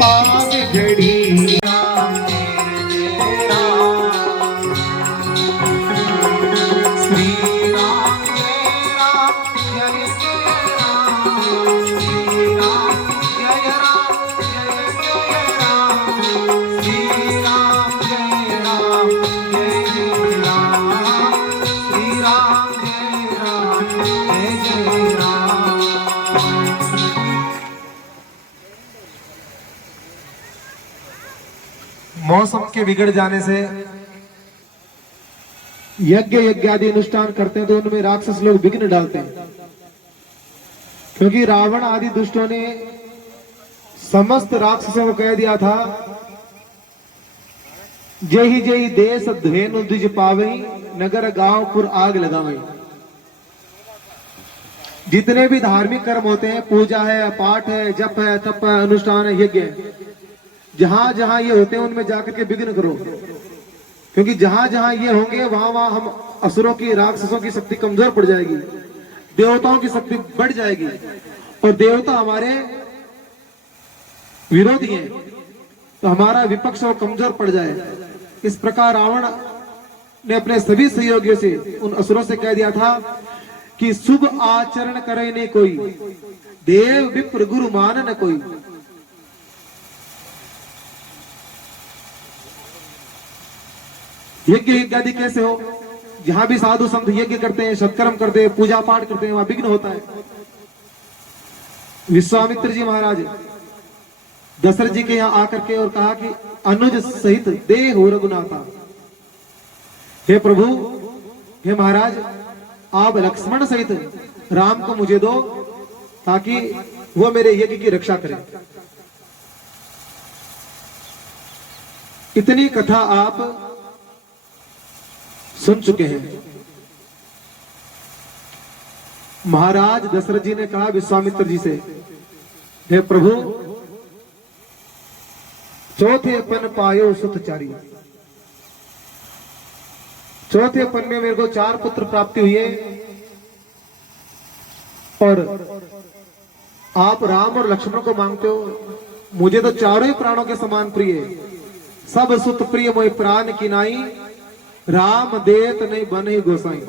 आग जड़ी मौसम के बिगड़ जाने से यज्ञ यज्ञादि अनुष्ठान करते हैं तो उनमें राक्षस लोग विघ्न डालते हैं, क्योंकि रावण आदि दुष्टों ने समस्त राक्षसों को कह दिया था, जेहि जेहि देश धेनु द्विज पावई नगर गांव पुर आग लगावई। जितने भी धार्मिक कर्म होते हैं, पूजा है, पाठ है, जप है, तप है, अनुष्ठान है, यज्ञ है, जहां जहां ये होते हैं उनमें जाकर के विघ्न करो, क्योंकि जहां जहां ये होंगे वहां वहां हम असुरों की, राक्षसों की शक्ति कमजोर पड़ जाएगी, देवताओं की शक्ति बढ़ जाएगी, और देवता हमारे विरोधी हैं, तो हमारा विपक्ष वो कमजोर पड़ जाए। इस प्रकार रावण ने अपने सभी सहयोगियों से, उन असुरों से कह दिया था कि शुभ आचरण करे नहीं कोई, देव विप्र गुरु मान न कोई। यज्ञ इत्यादि कैसे हो? जहां भी साधु संत यज्ञ करते हैं, सत्कर्म करते हैं, पूजा पाठ करते हैं, वहां विघ्न होता है। विश्वामित्र जी महाराज दशरथ जी के यहाँ आकर के और कहा कि अनुज सहित देह हो रघुनाथा, हे प्रभु, हे महाराज, आप लक्ष्मण सहित राम को मुझे दो ताकि वो मेरे यज्ञ की रक्षा करें। इतनी कथा आप सुन चुके हैं। महाराज दशरथ जी ने कहा विश्वामित्र जी से, हे प्रभु, चौथे पन पायो सुतचारी, चौथे पन में मेरे को 4 पुत्र प्राप्ति हुई है, और आप राम और लक्ष्मण को मांगते हो। मुझे तो चारों ही प्राणों के समान प्रिय, सब सुत प्रिय मोहि प्राण की नाई, राम देत नहीं बन ही गोसाई।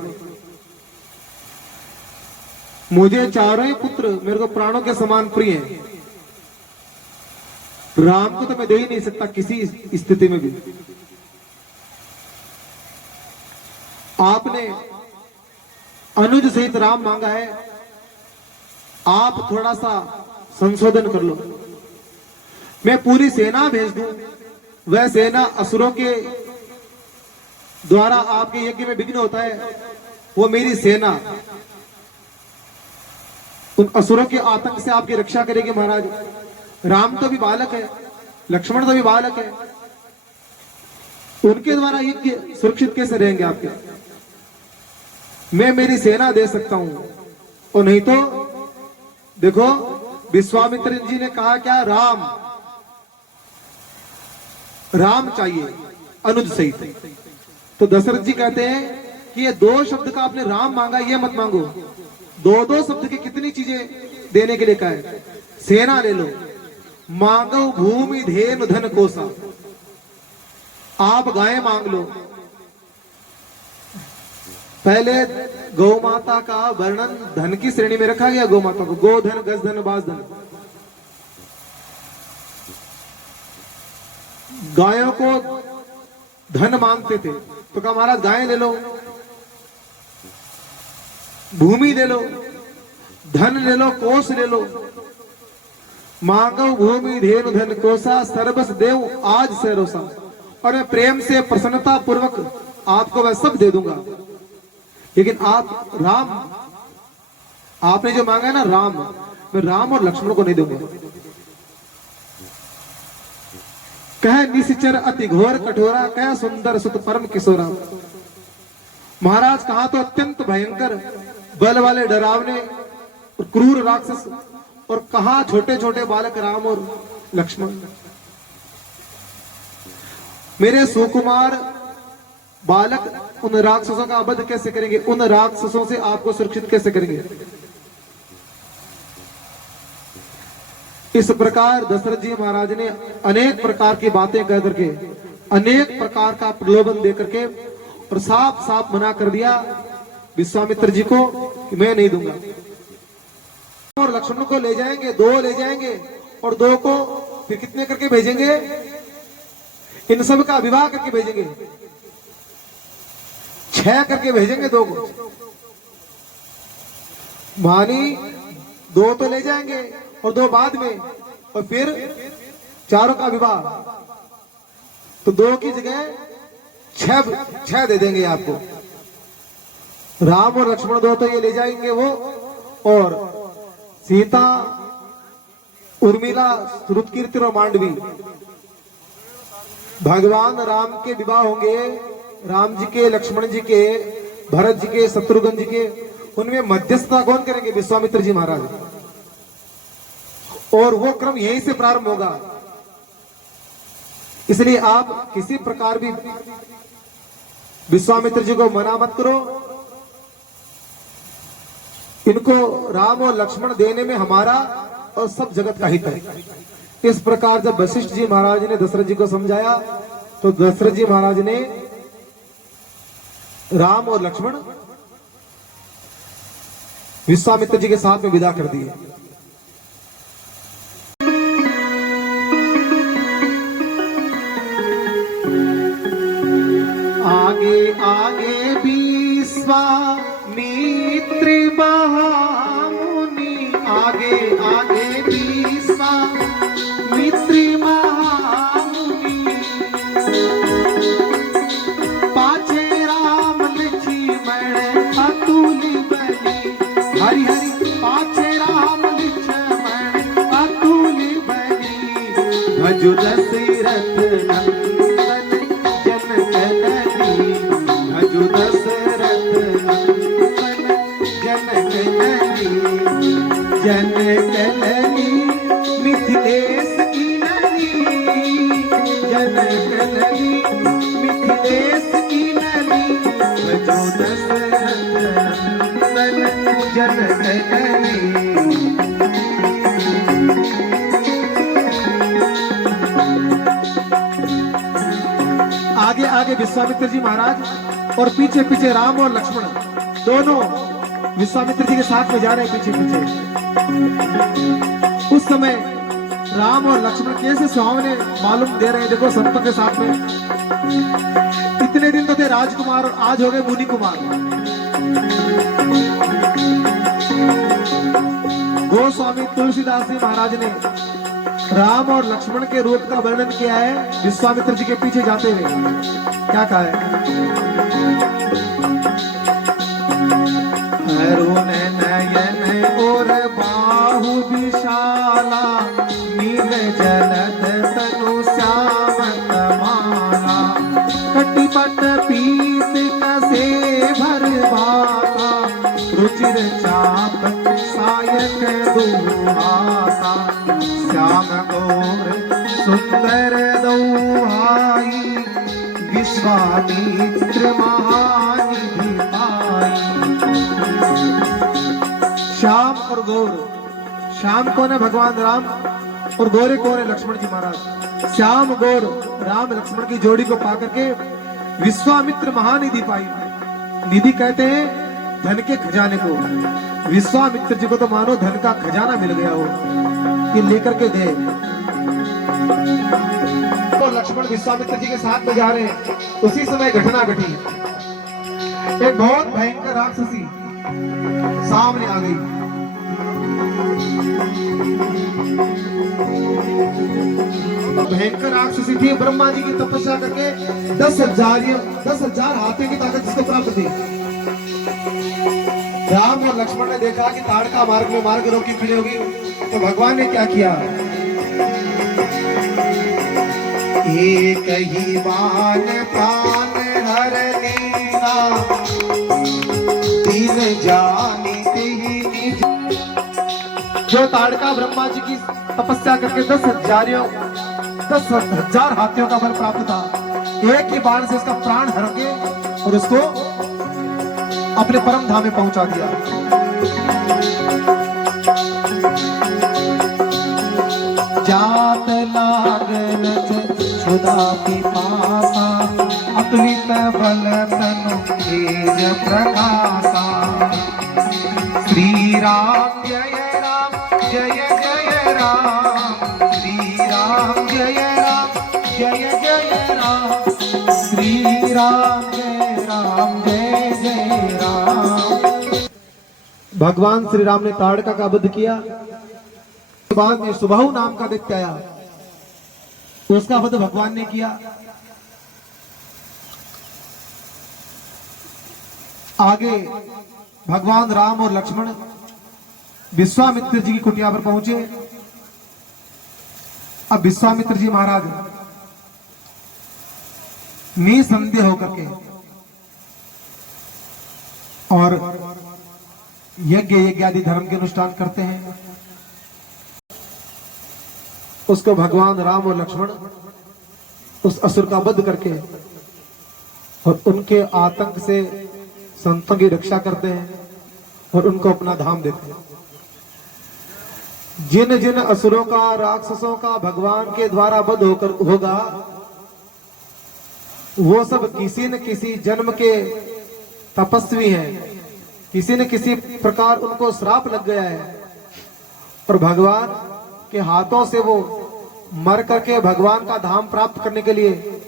मुझे चारों ही पुत्र मेरे को प्राणों के समान प्रिय हैं, राम को तो मैं दे ही नहीं सकता किसी स्थिति में भी। आपने अनुज सहित राम मांगा है, आप थोड़ा सा संशोधन कर लो, मैं पूरी सेना भेज दूं, वह सेना असुरों के द्वारा आपके यज्ञ में विघ्न होता है, वो मेरी सेना उन असुरों के आतंक से आपकी रक्षा करेगी। महाराज, राम तो भी बालक है, लक्ष्मण तो भी बालक है, उनके द्वारा यज्ञ सुरक्षित कैसे रहेंगे आपके? मैं मेरी सेना दे सकता हूं, और नहीं तो देखो, विश्वामित्र जी ने कहा क्या, राम चाहिए अनुज सहित। तो दशरथ जी कहते हैं कि ये 2 शब्द का आपने राम मांगा, ये मत मांगो, 2-2 शब्द की कितनी चीजें देने के लिए कहा है। सेना ले लो, मांगो भूमि धेनु धन कोसा, आप गाय मांग लो। पहले गौ माता का वर्णन धन की श्रेणी में रखा गया, गौ माता को गोधन, गजधन, बाजधन। गायों को धन मांगते थे, तो कहा महाराज गाय ले लो, भूमि ले लो, धन ले लो, कोष ले लो। मांगो भूमि धेनु धन कोसा, सर्वस देव आज से रोसा, और मैं प्रेम से प्रसन्नता पूर्वक आपको वह सब दे दूंगा। लेकिन आप राम, आपने जो मांगा है ना राम, मैं राम और लक्ष्मण को नहीं दूंगा। कह निश्चर अति घोर कठोरा, कह सुंदर सुत परम किशोरा। महाराज, कहा तो अत्यंत भयंकर बल वाले डरावने और क्रूर राक्षस, और कहा छोटे छोटे बालक राम और लक्ष्मण। मेरे सुकुमार बालक उन राक्षसों का वध कैसे करेंगे? उन राक्षसों से आपको सुरक्षित कैसे करेंगे? इस प्रकार दशरथ जी महाराज ने अनेक प्रकार की बातें कह करके, अनेक प्रकार का प्रलोभन दे करके और साफ साफ मना कर दिया विश्वामित्र जी को कि मैं नहीं दूंगा। और लक्ष्मण को ले जाएंगे, 2 ले जाएंगे और 2 को फिर कितने करके भेजेंगे? इन सब का विवाह करके भेजेंगे, 6 करके भेजेंगे 2 को। मानी 2 तो ले जाएंगे और 2 बाद में, और फिर 4 का विवाह, तो 2 की जगह 6 दे देंगे आपको। राम और लक्ष्मण 2 तो ये ले जाएंगे वो, और सीता, उर्मिला, श्रुतकीर्ति और मांडवी, भगवान राम के विवाह होंगे। राम जी के, लक्ष्मण जी के, भरत जी के, शत्रुघ्न जी के, उनमें मध्यस्थता कौन करेंगे? विश्वामित्र जी महाराज। और वो क्रम यहीं से प्रारंभ होगा। इसलिए आप किसी प्रकार भी विश्वामित्र जी को मना मत करो। इनको राम और लक्ष्मण देने में हमारा और सब जगत का हित है। इस प्रकार जब वशिष्ठ जी महाराज ने दशरथ जी को समझाया, तो दशरथ जी महाराज ने राम और लक्ष्मण विश्वामित्र जी के साथ में विदा कर दिए। आगे आगे विश्वामित्र महामुनि, आगे आगे विश्वामित्र महामुनि, पाछे राम लक्ष्मण अतुल बलि, हरि हरि पाछे राम लक्ष्मण अतुल बलि, भजु दशरथ नंदन जन जननी, भजु दशरथ नंदन जन जननी, जन जननी मिथिलेश की ननी, जन जननी मिथिलेश की ननी, भजो दशरथ नंदन जन जननी। आगे आगे विश्वामित्र जी महाराज और पीछे पीछे राम और लक्ष्मण दोनों विश्वामित्र जी के साथ में जा रहे हैं पीछे पीछे। उस समय राम और लक्ष्मण कैसे सुहावने मालूम दे रहे हैं, देखो संतों के साथ में। इतने दिन तो थे राजकुमार और आज हो गए मुनि कुमार। गोस्वामी तुलसीदास जी महाराज ने राम और लक्ष्मण के रूप का वर्णन किया है विश्वामित्र जी के पीछे जाते हुए। क्या कहा है? अरुण नयन और बाहु विशाला, नील जलद तनु श्याम कमाला, कटिपट पीत कसे भर भाका, रुचिर चाप सायक दुहासा, श्याम गौर सुंदर दो भाई, विश्वामित्र महानिधि पाई। श्याम और गौर, श्याम कौन है? भगवान राम। और गौरे कौन है? लक्ष्मण जी महाराज। श्याम गौर राम लक्ष्मण की जोड़ी को पा करके विश्वामित्र महानिधि पाई। निधि कहते हैं धन के खजाने को। विश्वामित्र जी को तो मानो धन का खजाना मिल गया हो कि लेकर के गए। तो लक्ष्मण विश्वामित्र जी के साथ में जा रहे हैं। उसी समय घटना घटी। एक बहुत भयंकर राक्षसी सामने आ गई। भयंकर राक्षसी थी, ब्रह्मा जी की तपस्या करके 10,000 हाथियों की ताकत जिसको प्राप्त थी। राम और लक्ष्मण ने देखा कि ताड़का मार्ग में मार्ग रोकी खड़ी होगी, तो भगवान ने क्या किया? एक ही बाण प्राण हर लीला, तीन जानी तीन। जो ताड़का ब्रह्मा जी की तपस्या करके 10,000 हाथियों का बल प्राप्त था, एक ही बाण से उसका प्राण हर के और उसको अपने परम धाम में पहुंचा दिया। लागल छुदा पिपासा अतुलित बल तनु तेज प्रकाशा। श्री राम जय राम जय जय राम, श्री राम जय राम, श्री राम जय जय राम। भगवान श्री राम ने ताड़का का वध किया। बाद में सुबाहु नाम का दैत्य आया, उसका वध भगवान ने किया। आगे भगवान राम और लक्ष्मण विश्वामित्र जी की कुटिया पर पहुंचे। अब विश्वामित्र जी महाराज निसंदेह होकर के और यज्ञ आदि धर्म के अनुष्ठान करते हैं। उसको भगवान राम और लक्ष्मण उस असुर का वध करके और उनके आतंक से संतों की रक्षा करते हैं और उनको अपना धाम देते हैं। जिन जिन असुरों का, राक्षसों का भगवान के द्वारा वध होगा, वो सब किसी न किसी जन्म के तपस्वी हैं, किसी न किसी प्रकार उनको श्राप लग गया है और भगवान के हाथों से वो मर करके भगवान का धाम प्राप्त करने के लिए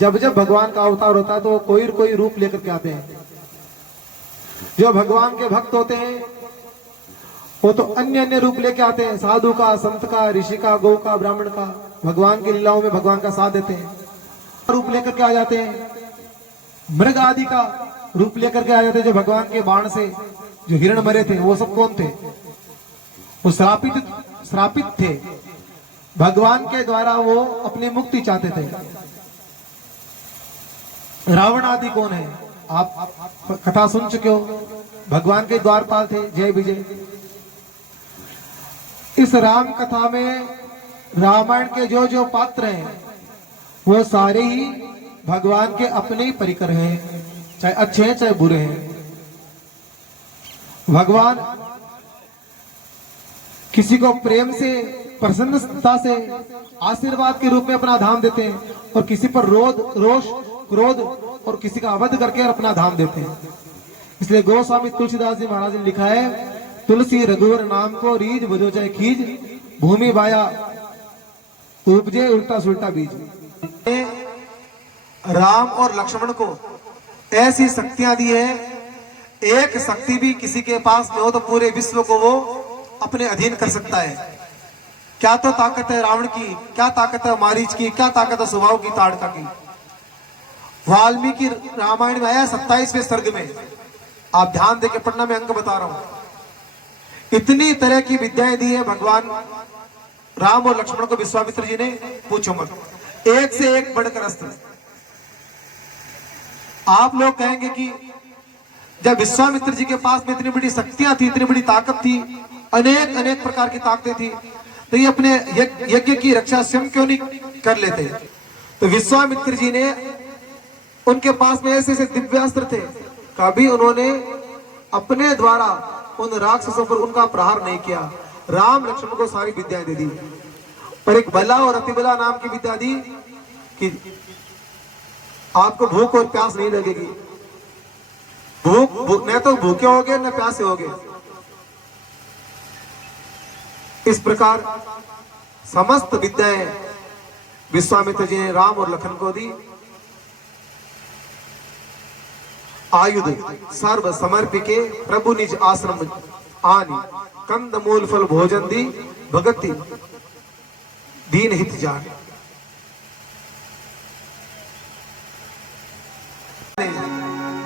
जब जब भगवान का अवतार होता है तो वो कोई रूप लेकर के आते हैं। जो भगवान के भक्त होते हैं वो तो अन्य रूप लेके आते हैं, साधु का, संत का, ऋषि का, गौ का, ब्राह्मण का। भगवान की लीलाओं में भगवान का साथ देते हैं, रूप लेकर के आ जाते हैं। मृग आदि का रूप लेकर के आ जाते हैं। जो भगवान के बाण से जो हिरण मरे थे वो सब कौन थे? वो श्रापित थे। भगवान के द्वारा वो अपनी मुक्ति चाहते थे। रावण आदि कौन है? आप कथा सुन चुके हो, भगवान के द्वारपाल थे, जय विजय। इस राम कथा में रामायण के जो जो पात्र हैं वो सारे ही भगवान के अपने ही परिकर हैं, चाहे अच्छे हैं चाहे बुरे हैं। भगवान किसी को प्रेम से, प्रसन्नता से आशीर्वाद के रूप में अपना धाम देते हैं और किसी पर रोष, क्रोध और किसी का वध करके अपना धाम देते हैं। इसलिए गोस्वामी तुलसीदास जी महाराज ने लिखा है, तुलसी रघुवर नाम को रीज बजो चाहे खीज, भूमि बाया उपजे उल्टा सुल्टा बीज। राम और लक्ष्मण को ऐसी शक्तियां दी है, एक शक्ति भी किसी के पास में हो तो पूरे विश्व को वो अपने अधीन कर सकता है। क्या तो ताकत है रावण की, क्या ताकत है मारीच की, क्या ताकत है सुबाहु की, ताड़का की। वाल्मीकि रामायण में आया 27वें सर्ग में, आप ध्यान देके पढ़ना, मैं अंक बता रहा हूं। इतनी तरह की विद्याएं दी है भगवान राम और लक्ष्मण को विश्वामित्र जी ने, पूछो मत, एक से एक बढ़कर अस्त्र। आप लोग कहेंगे कि जब विश्वामित्र जी के पास में इतनी बड़ी शक्तियां थी, इतनी बड़ी ताकत थी, अनेक प्रकार की ताकतें थी, तो ये अपने यज्ञ की रक्षा स्वयं क्यों नहीं कर लेते? तो विश्वामित्र जी ने, उनके पास में ऐसे ऐसे दिव्यास्त्र थे, कभी उन्होंने अपने द्वारा उन राक्षसों पर उनका प्रहार नहीं किया। राम लक्ष्मण को सारी विद्याएं दे दी, पर एक बला और अतिबला नाम की विद्या दी कि आपको भूख और प्यास नहीं लगेगी। भूख न तो भूखे होगे न प्यासे होगे। इस प्रकार समस्त विद्याएं विश्वामित्र जी ने राम और लखन को दी। आयुध सर्व समर्पिके प्रभु निज आश्रम आनी, कंद मूल फल भोजन दी भगति दीन हित जान।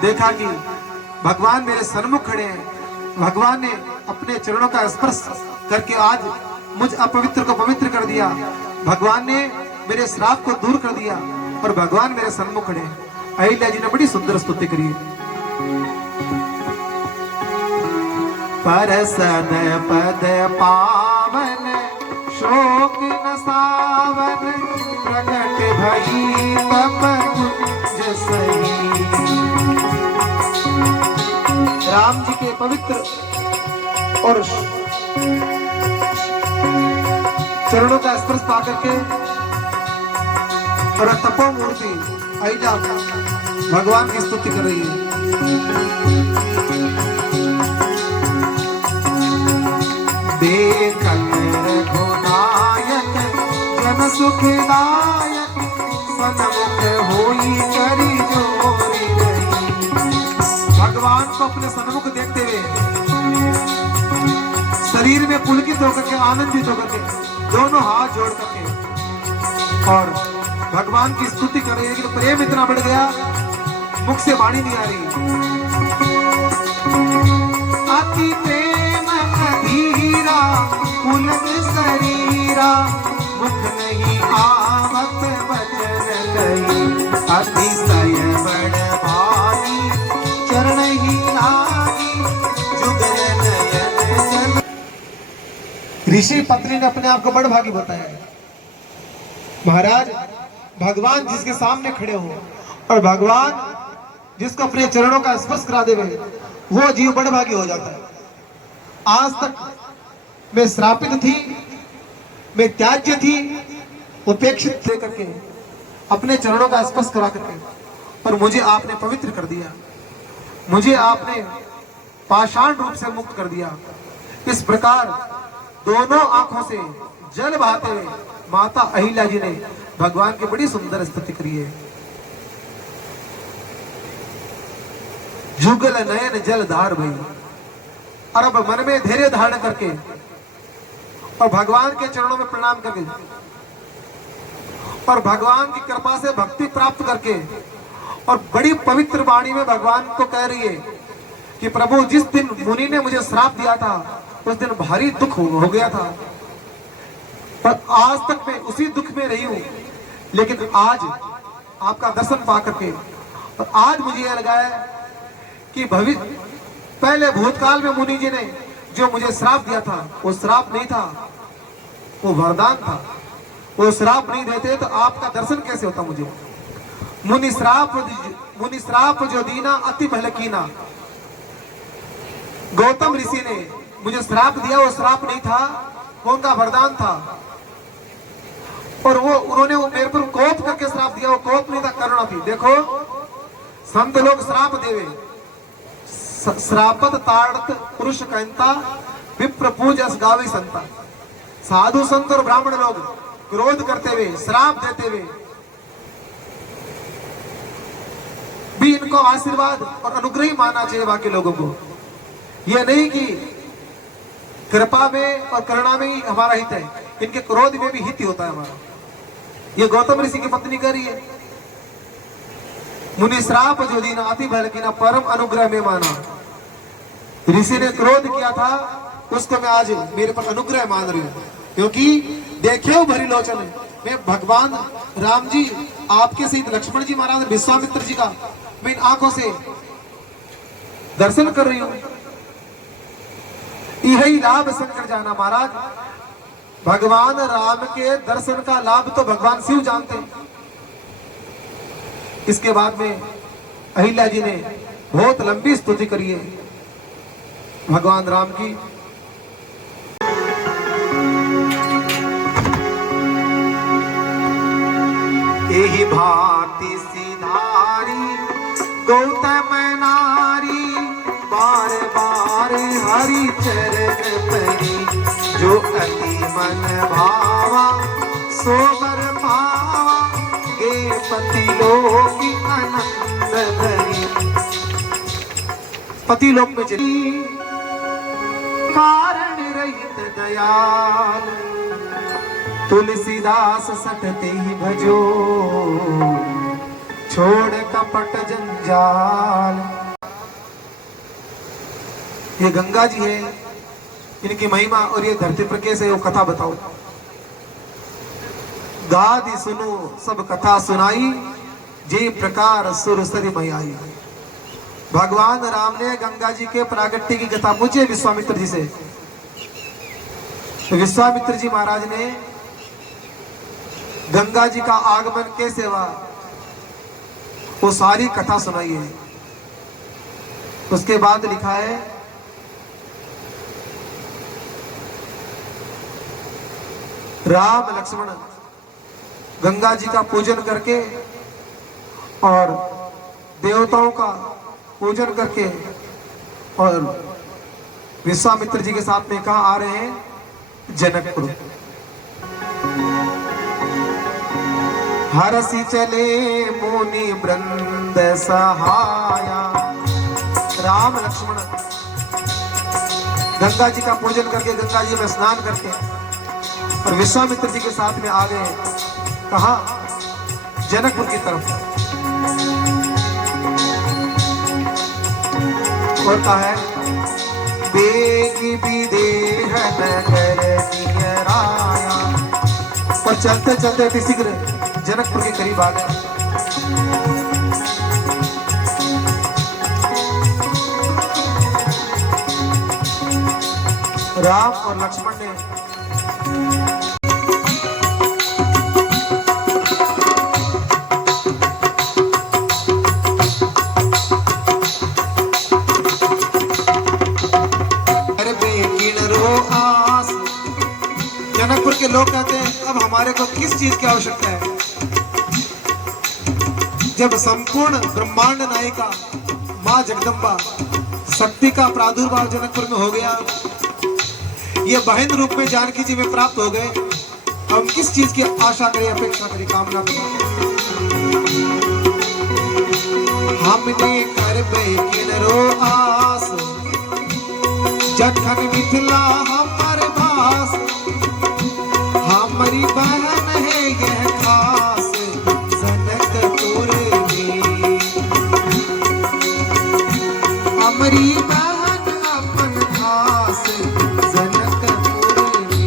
देखा कि भगवान मेरे सन्मुख खड़े हैं, भगवान ने अपने चरणों का स्पर्श करके आज मुझ अपवित्र को पवित्र कर दिया, भगवान ने मेरे श्राप को दूर कर दिया और भगवान मेरे सन्मुख खड़े हैं। अहिल्या जी ने बड़ी सुंदर स्तुति करी। परसन पद पावन शोक न सावन, प्रकट भई तप जसई। राम जी के पवित्र और चरणों का स्पर्श पा करके और तपो मूर्ति अहिल्या भगवान की स्तुति कर रही है। देखत रघुनायक जन सुखदायक सन्मुख होई करी जोरी रही। भगवान को अपने सन्मुख देखते हुए शरीर में पुलकित होकर के आनंदित होकर के दोनों हाथ जोड़ करके और भगवान की स्तुति कर रही है। लेकिन प्रेम इतना बढ़ गया मुख से वाणी नहीं आ रही। अति प्रेम अधीरा पुलक शरीरा मुख नहीं आवत वचन लई। अतिशय बड़ भारी चरण ही लागी जुगल नयन। ऋषि पत्नी ने अपने आप को बड़ भागी बताया। महाराज भगवान जिसके सामने खड़े हो और भगवान जिसको अपने चरणों का स्पर्श करा देवे वो जीव बड़ भागी हो जाता है। आज तक मैं श्रापित थी, मैं त्याज्य थी, उपेक्षित थे करके अपने चरणों का स्पर्श करा करके और मुझे आपने पवित्र कर दिया, मुझे आपने पाषाण रूप से मुक्त कर दिया। इस प्रकार दोनों आंखों से जल बहाते हुए माता अहिल्या जी ने भगवान की बड़ी सुंदर स्तुति करी है। जुगल नयन जल धार भई। और अब मन में धैर्य धारण करके और भगवान के चरणों में प्रणाम करके और भगवान की कृपा से भक्ति प्राप्त करके और बड़ी पवित्र वाणी में भगवान को कह रही है कि प्रभु जिस दिन मुनि ने मुझे श्राप दिया था उस दिन भारी दुख हो गया था, पर आज तक मैं उसी दुख में रही हूं। लेकिन आज आपका दर्शन पा करके और आज मुझे यह लगा है कि भविष्य पहले भूतकाल में मुनि जी ने जो मुझे श्राप दिया था वो श्राप नहीं था, वो वरदान था। वो श्राप नहीं देते तो आपका दर्शन कैसे होता मुझे। मुनि श्राप जो दीना अति भलकीना। गौतम ऋषि ने मुझे श्राप दिया, वो श्राप नहीं था, वो उनका वरदान था। और वो उन्होंने मेरे पर कोप करके श्राप दिया, वो कोप नहीं था, करुणा थी। देखो संत लोग श्राप देवे, श्रापत ताड़त पुरुष कहता विप्र पूजस गावे संता। साधु संत और ब्राह्मण लोग क्रोध करते हुए श्राप देते हुए भी इनको आशीर्वाद और अनुग्रह मानना चाहिए बाकी लोगों को। यह नहीं कि कृपा में और करुणा में ही हमारा हित है, इनके क्रोध में भी हित होता है हमारा। ये गौतम ऋषि की पत्नी कह रही है मुनि श्राप जो दीना अति भलकीना परम अनुग्रह में माना। ऋषि ने क्रोध किया था उसको मैं आज मेरे पर अनुग्रह मान रही हूं, क्योंकि देखे भरी लोचन मैं भगवान राम जी आपके सहित लक्ष्मण जी महाराज विश्वामित्र जी का मैं इन आंखों से दर्शन कर रही हूं। यही लाभ शंकर जाना महाराज। भगवान राम के दर्शन का लाभ तो भगवान शिव जानते हैं। इसके बाद में अहिल्या जी ने बहुत लंबी स्तुति करी है भगवान राम की। यही भांति सिधारी गौतम नारी बार बार हरि चरण परी। जो अति मन भावा सोबर पावा गे पति लोक आनंद भरी। पति लोक में चली कारण रहित दयाल तुलसीदास सटते ही भजो छोड़ कपट जंजाल। ये गंगा जी है, इनकी महिमा और ये धरती पर कैसे वो कथा बताओ। गादी सुनो सब कथा सुनाई जे प्रकार सुर सरी मई आई। भगवान राम ने गंगा जी के प्रागट्य की कथा पूछी विश्वामित्र जी से। तो विश्वामित्र जी महाराज ने गंगा जी का आगमन कैसे हुआ वो सारी कथा सुनाई है। उसके बाद लिखा है राम लक्ष्मण गंगा जी का पूजन करके और देवताओं का पूजन करके और विश्वामित्र जी के साथ में कहा आ रहे हैं जनकपुर। हरसी चले मुनि वृंद सहाया। राम लक्ष्मण गंगा जी का पूजन करके गंगा जी में स्नान करके और विश्वामित्र जी के साथ में आ गए कहा जनकपुर की तरफ। और कहा है बेगी विदेह नगर नियराया। और चलते चलते शीघ्र जनकपुर के करीब आ गए। राम और लक्ष्मण ने जनकपुर के लोग कहते हैं अब हमारे को किस चीज की आवश्यकता है, जब संपूर्ण ब्रह्मांड नायिका मां जगदम्बा शक्ति का प्रादुर्भाव जनकपुर में हो गया, ये बहन रूप में जानकी जी में प्राप्त हो गए, हम किस चीज की आशा करें, अपेक्षा करें, कामना करें। हमने कर किनरो आस जखन मिथिला हमारे पास, हमारी बहन है यह खास जनकपुर में। हमारी बहन अपन खास जनकपुर में।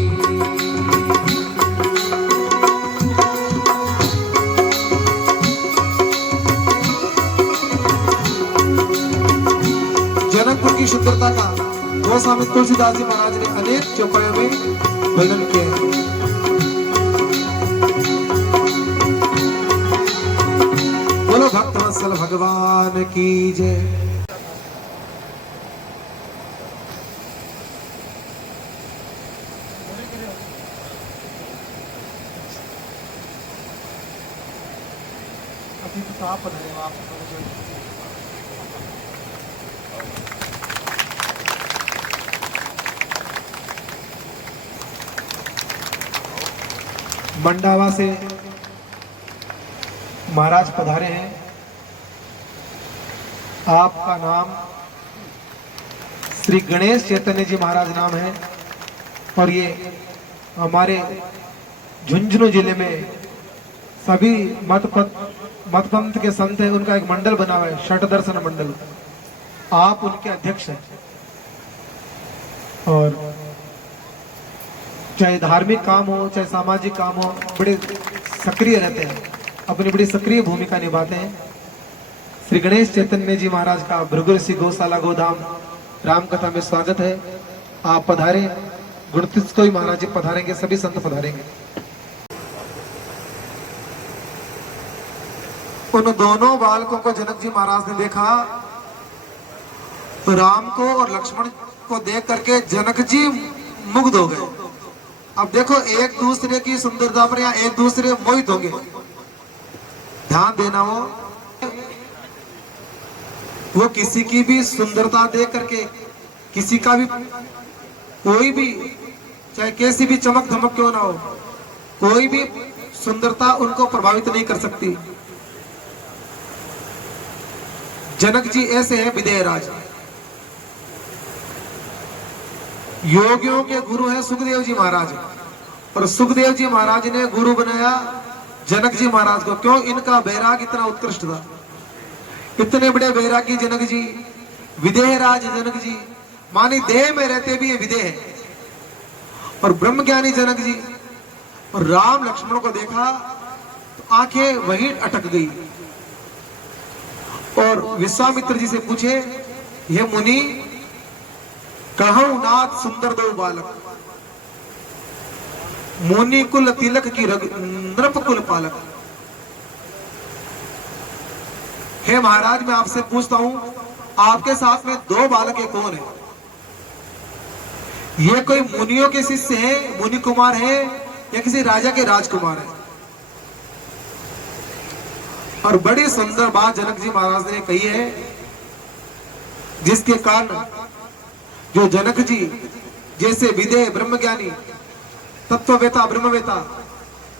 जनकपुर की सुंदरता का गोस्वामी तुलसीदास जी महाराज ने अनेक चौपाइयों में वर्णन किया है। बोलो भक्तवत्सल भगवान की जय। अभी तो आप बताइए आप मंडावा से महाराज पधारे हैं। आपका नाम श्री गणेश चैतन्य जी महाराज नाम है और ये हमारे झुंझुनू जिले में सभी मतपंथ के संत हैं, उनका एक मंडल बना हुआ है, षट दर्शन मंडल। आप उनके अध्यक्ष हैं और चाहे धार्मिक काम हो चाहे सामाजिक काम हो बड़े सक्रिय रहते हैं, अपनी बड़ी सक्रिय भूमिका निभाते हैं। श्री गणेश चैतन्य जी महाराज का भृगुऋषि गौशाला गोधाम राम कथा में स्वागत है। आप पधारे, गुणतीर्थ को ही महाराज जी पधारेंगे, सभी संत पधारेंगे। उन दोनों बालकों को जनक जी महाराज ने देखा तो राम को और लक्ष्मण को देख करके जनक जी मुग्ध हो गए। अब देखो एक दूसरे की सुंदरता पर या एक दूसरे मोहित होंगे, ध्यान देना। वो किसी की भी सुंदरता देख करके किसी का भी कोई भी चाहे कैसी भी चमक धमक क्यों ना हो, कोई भी सुंदरता उनको प्रभावित नहीं कर सकती। जनक जी ऐसे हैं विदेह राज, योगियों के गुरु हैं सुखदेव जी महाराज, और सुखदेव जी महाराज ने गुरु बनाया जनक जी महाराज को। क्यों? इनका वैराग इतना उत्कृष्ट था। इतने बड़े वैरागी जनक जी, विदेह राज जनक जी, मानी देह में रहते भी ये विदेह है, और ब्रह्मज्ञानी जनक जी। और राम लक्ष्मण को देखा तो आंखें वहीं अटक गई और विश्वामित्र जी से पूछे, हे मुनि कहूं नाथ सुंदर दो बालक, मुनि कुल तिलक की नृप कुल पालक। हे महाराज मैं आपसे पूछता हूं, आपके साथ में दो बालक कौन है? ये कोई मुनियों के शिष्य हैं, मुनि कुमार हैं, या किसी राजा के राजकुमार हैं। और बड़ी सुंदर बात जनक जी महाराज ने कही है, जिसके कारण जो जनक जी जैसे विदेह ब्रह्मज्ञानी तत्ववेता ब्रह्मवेता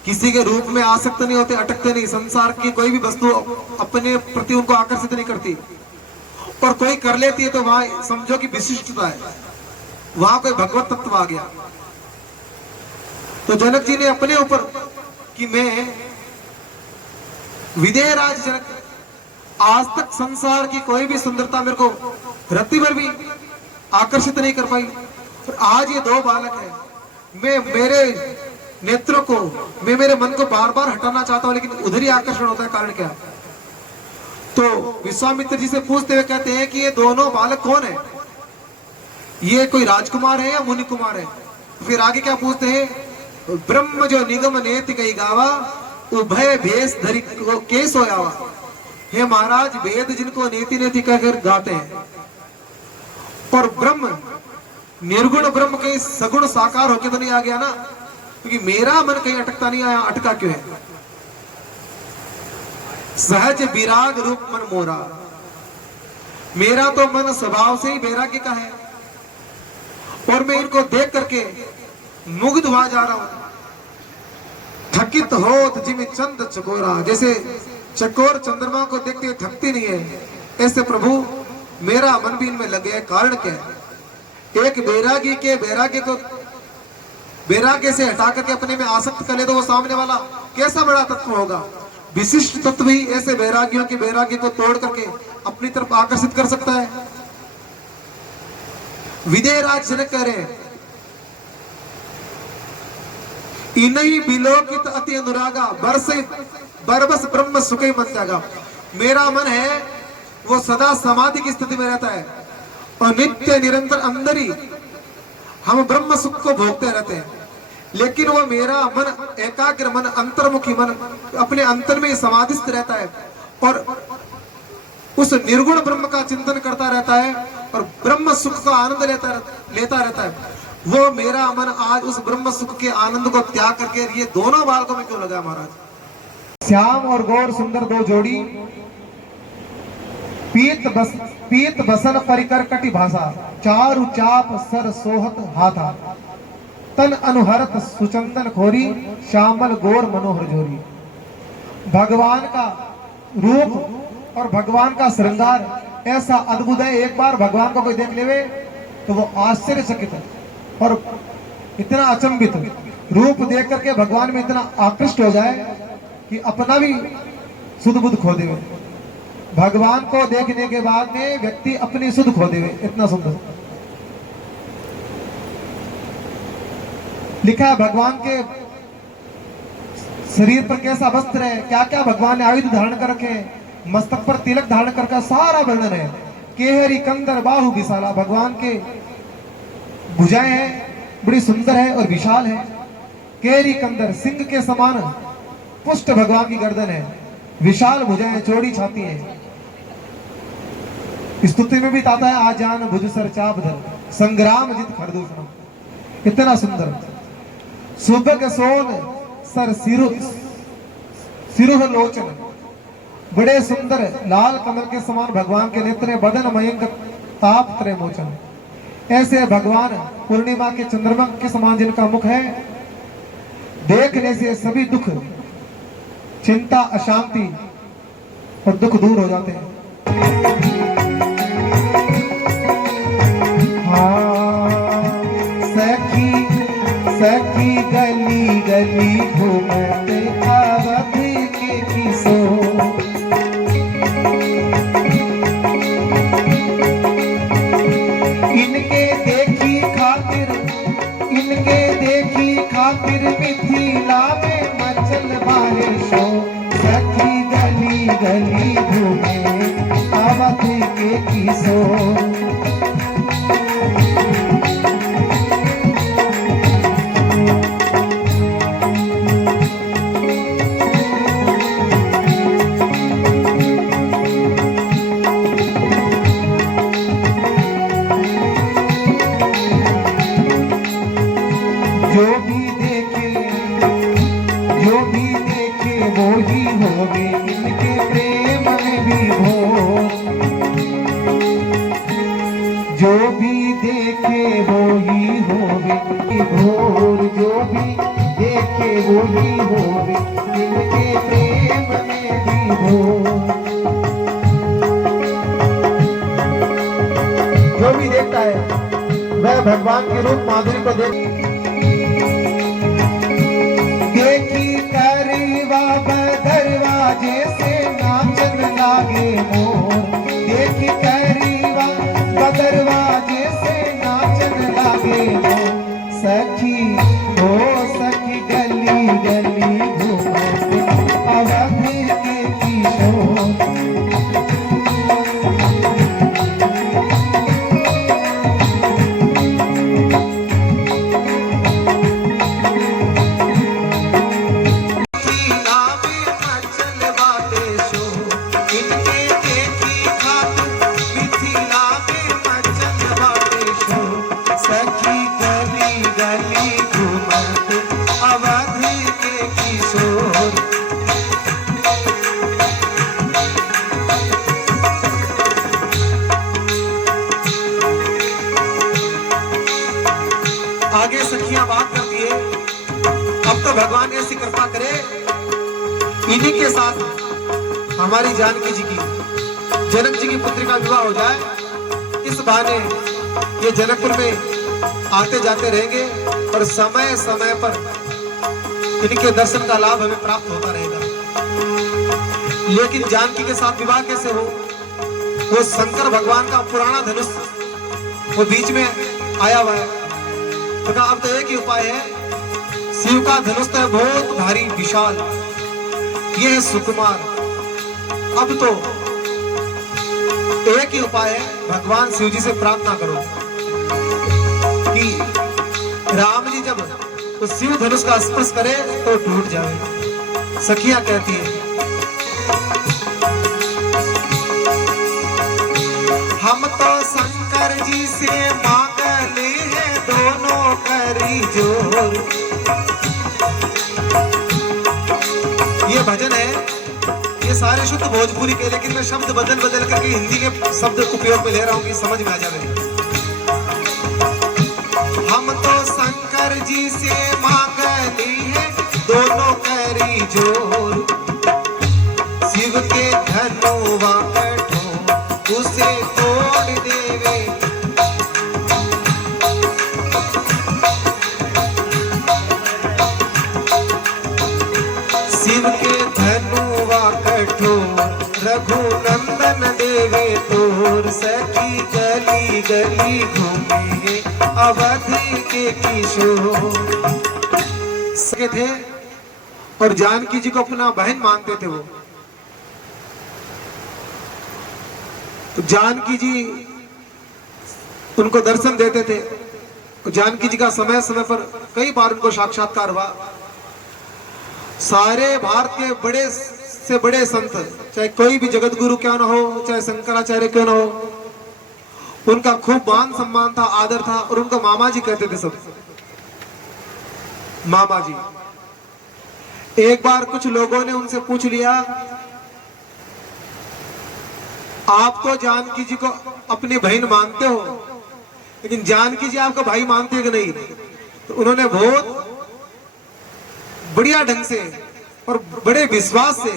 किसी के रूप में आसक्त नहीं होते, अटकते नहीं, संसार की कोई भी वस्तु अपने प्रति उनको आकर्षित नहीं करती, और कोई कर लेती है तो वहां समझो कि विशिष्टता है, वहां कोई भगवत तत्व आ गया। तो जनक जी ने अपने ऊपर कि मैं विदेह राज जनक, आज तक संसार की कोई भी सुंदरता मेरे को रत्ती भर भी आकर्षित नहीं कर पाई, और आज ये दो बालक है, मैं मेरे नेत्रों को, मैं मेरे मन को बार बार हटाना चाहता हूं, लेकिन उधर ही आकर्षण होता है। कारण क्या? तो विश्वामित्र जी से पूछते हुए कहते हैं कि ये दोनों बालक कौन है, ये कोई राजकुमार है या मुनि कुमार है? फिर आगे क्या पूछते हैं, ब्रह्म जो निगम नेति कही गावा, उभय भेष धरि के सोयावा। हे महाराज, वेद जिनको नेति नेति कहकर गाते हैं, और ब्रह्म निर्गुण ब्रह्म कहीं सगुण साकार होके तो नहीं आ गया ना, क्योंकि मेरा मन कहीं अटकता नहीं आया, अटका क्यों है? सहज विराग रूप मन मोरा, मेरा तो मन स्वभाव से ही वैराग्य का है, और मैं इनको देख करके मुग्ध हुआ जा रहा हूं। थकित होत जिम चंद चकोरा, जैसे चकोर चंद्रमा को देखते थकती नहीं है, ऐसे प्रभु मेरा मन भी इनमें लगे है। कारण क्या है? एक वैरागी के वैराग्य को वैराग्य से हटा करके अपने में आसक्त कर ले तो वो सामने वाला कैसा बड़ा तत्व होगा। विशिष्ट तत्व ही ऐसे वैरागियों के वैराग्य को तोड़ करके अपनी तरफ आकर्षित कर सकता है। विदेह राज जनक कह रहे हैं, इन्हीं बिलोकित अति अनुरागा, बरसे बरबस ब्रह्म सुखे मन त्यागा। मेरा मन है वो सदा समाधि की स्थिति में रहता है, और नित्य निरंतर अंदर ही हम ब्रह्म सुख को भोगते रहते हैं, लेकिन वो मेरा मन एकाग्र मन, अंतर्मुखी मन अपने अंतर में समाधिस्थ रहता है, और उस निर्गुण ब्रह्म का चिंतन करता रहता है, और ब्रह्म सुख का आनंद लेता रहता है। वो मेरा मन आज उस ब्रह्म सुख के आनंद को त्याग करके ये दोनों बालकों में क्यों लगा महाराज? श्याम और गौर सुंदर दो जोड़ी, पीत बसन परिकर कटि भाषा, चारु चाप सर सोहत हाथा, तन अनुहरत सुचंदन खोरी, श्यामल गोर मनोहर जोरी। भगवान का रूप और भगवान का श्रृंगार ऐसा अद्भुत है, एक बार भगवान को कोई देख लेवे तो वो आश्चर्यचकित और इतना अचंभित रूप देख करके भगवान में इतना आकृष्ट हो जाए कि अपना भी सुध बुध खो देवे। भगवान को देखने के बाद में व्यक्ति अपनी सुध खो देवे, इतना सुंदर। लिखा है भगवान के शरीर पर कैसा वस्त्र है, क्या क्या भगवान ने आयुध धारण कर रखे, मस्तक पर तिलक धारण करके सारा वर्णन है। केहरी कंदर बाहु विशाला, भगवान के भुजाएं हैं बड़ी सुंदर है और विशाल है। केहरी कंदर, सिंह के समान पुष्ट भगवान की गर्दन है, विशाल भुजाएं, चौड़ी छाती है। स्तुति में भी आता है, आजान भुज सर चाप धर, संग्राम जित खरदूषण। इतना सुंदर। सुबह सोन सर सिरुह लोचन, बड़े सुंदर लाल कमल के समान भगवान के नेत्र, बदन मयंक ताप त्रय मोचन। ऐसे भगवान पूर्णिमा के चंद्रमा के समान जिनका मुख है, देखने से सभी दुख, चिंता, अशांति और दुख दूर हो जाते हैं। सखी सखी गली गली घूमते आवत के किशोर, इनके देखी खातिर मिथिला में मचल बारिश हो। सखी गली गली घूमे आवत के किशोर, होवे इनके प्रेम में विभोर। जो भी देखे वो ही होवे विभोर, जो भी देखे वो ही होवे इनके प्रेम में विभोर। जो भी देखता है वह भगवान के रूप माधुरी को देखी करीवा दरवाजे से नाचन लागे मोर। देखी करीवा दरवाजे से नाचन लागे मोर। सखी ओ सखी गली गली घूमते अवध के किशोर। आगे सखियां बात करती है, अब तो भगवान ऐसी कृपा करे इन्हीं के साथ हमारी जानकी जी की जनक जी की पुत्री का विवाह हो जाए। इस बहाने ये जनकपुर में आते जाते रहेंगे और समय समय पर इनके दर्शन का लाभ हमें प्राप्त होता रहेगा। लेकिन जानकी के साथ विवाह कैसे हो? वो शंकर भगवान का पुराना धनुष वो बीच में आया हुआ है। तो कहा अब तो एक ही उपाय है, शिव का धनुष तो है बहुत भारी विशाल, ये है सुकुमार। अब तो एक ही उपाय है, भगवान शिव जी से प्रार्थना करो कि राम जी जब उस शिव धनुष का स्पर्श करे तो टूट जाए। सखियां कहती है हम तो शंकर जी से मांग ले हैं दोनों करी जोर। ये भजन है, ये सारे शुद्ध भोजपुरी के, लेकिन मैं शब्द बदल बदल करके हिंदी के शब्द उपयोग में ले रहा हूं कि समझ में आ जाए। हम तो शंकर जी से मांग ली है दोनों करी जोर। शिव के धनुवा कठोर उसे तोड़ देवे। शिव के धनुवा कठोर रघुनंदन देवे तोर। सखी गली गली घूमे अवध के किशोर। सके थे और जानकी जी को अपना बहन मानते थे वो। तो जानकी जी उनको दर्शन देते थे। जानकी जी का समय समय पर कई बार उनको साक्षात्कार हुआ। सारे भारत के बड़े से बड़े संत, चाहे कोई भी जगत गुरु क्यों ना हो, चाहे शंकराचार्य क्यों ना हो, उनका खूब मान सम्मान था, आदर था और उनको मामा जी कहते थे सब। मामा जी। एक बार कुछ लोगों ने उनसे पूछ लिया, आप तो जानकी जी को अपनी बहन मानते हो, लेकिन जानकी जी आपको भाई मानते हैं कि नहीं? तो उन्होंने बहुत बढ़िया ढंग से और बड़े विश्वास से,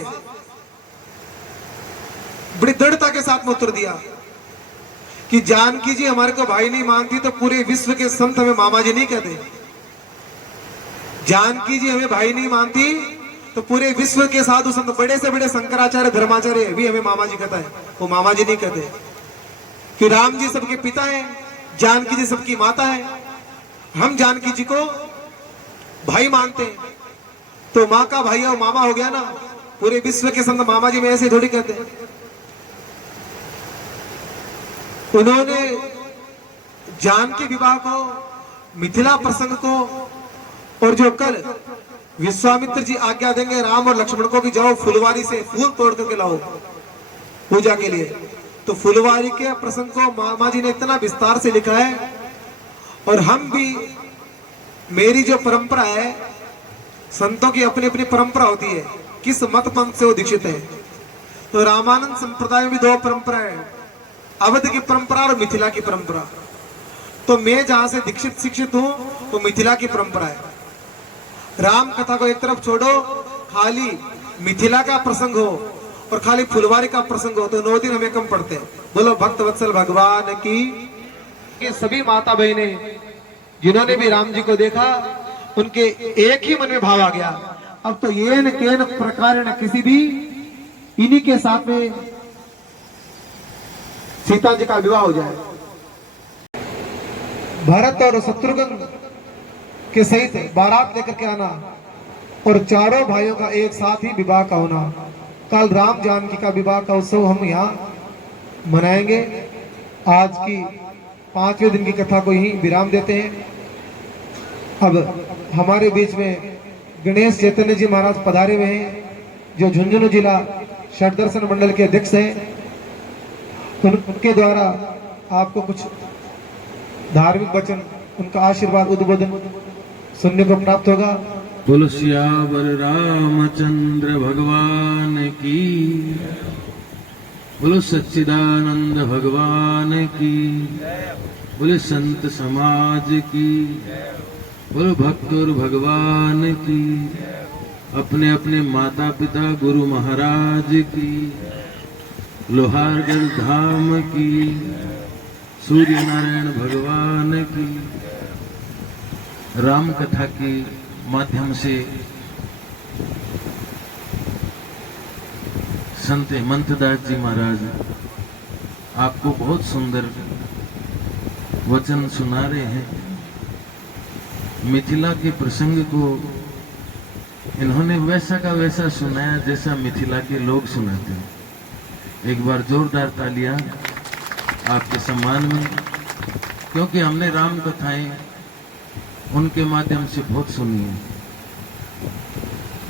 बड़ी दृढ़ता के साथ में उत्तर दिया कि जानकी जी हमारे को भाई नहीं मानती तो पूरे विश्व के संत हमें मामा जी नहीं कहते। जानकी जी हमें भाई नहीं मानती तो पूरे विश्व के साधु संत, बड़े से बड़े शंकराचार्य धर्माचार्य भी हमें मामा जी कहता है, वो मामा जी नहीं कहते। कि राम जी सबके पिता हैं, जानकी जी सबकी माता है, हम जानकी जी को भाई मानते हैं। तो माँ का भाई और मामा हो गया ना, पूरे विश्व के संत मामा जी में ऐसे थोड़ी कहते हैं। उन्होंने जानकी विवाह को, मिथिला प्रसंग को, और जो कल विश्वामित्र जी आज्ञा देंगे राम और लक्ष्मण को कि जाओ फुलवारी से फूल तोड़ करके लाओ पूजा के लिए, तो फुलवारी के प्रसंग को मामा जी ने इतना विस्तार से लिखा है। और हम भी, मेरी जो परंपरा है, संतों की अपनी अपनी परंपरा होती है, किस मत पंथ से वो दीक्षित है। तो रामानंद संप्रदाय में भी दो परंपरा है, अवध की परंपरा और मिथिला की परंपरा। तो मैं जहां से दीक्षित शिक्षित हूं वो मिथिला की परंपरा है। राम कथा को एक तरफ छोड़ो, खाली मिथिला का प्रसंग हो और खाली फुलवारी का प्रसंग हो तो 9 दिन हमें कम पड़ते हैं। बोलो भक्त वत्सल भगवान की। ये सभी माता बहनें जिन्होंने भी राम जी को देखा उनके एक ही मन में भाव आ गया, अब तो ये न केन प्रकार न किसी भी इन्हीं के साथ में सीता जी का विवाह हो जाए। भरत और शत्रुघ्न के सहित बारात लेकर के आना और चारों भाइयों का एक साथ ही विवाह का होना। कल राम जानकी का विवाह का उत्सव हम यहाँ मनाएंगे। आज की 5वें दिन की कथा को यहीं विराम देते हैं। अब हमारे बीच में गणेश चैतन्य जी महाराज पधारे हुए हैं, जो झुंझुनू जिला षट दर्शन मंडल के अध्यक्ष हैं। उनके द्वारा आपको कुछ धार्मिक वचन, उनका आशीर्वाद उद्बोधन सुनने को प्राप्त होगा। बोलो सियावर रामचंद्र भगवान की, बोलो सच्चिदानंद भगवान की, बोले संत समाज की, बोलो भक्तोर भगवान की, अपने अपने माता पिता गुरु महाराज की, लोहारगढ़ धाम की, सूर्य नारायण भगवान की। राम कथा के माध्यम से संत हेमंतदास जी महाराज आपको बहुत सुंदर वचन सुना रहे हैं। मिथिला के प्रसंग को इन्होंने वैसा का वैसा सुनाया जैसा मिथिला के लोग सुनाते हैं। एक बार जोरदार तालियां आपके सम्मान में, क्योंकि हमने राम कथाएं उनके माध्यम से बहुत सुनी है।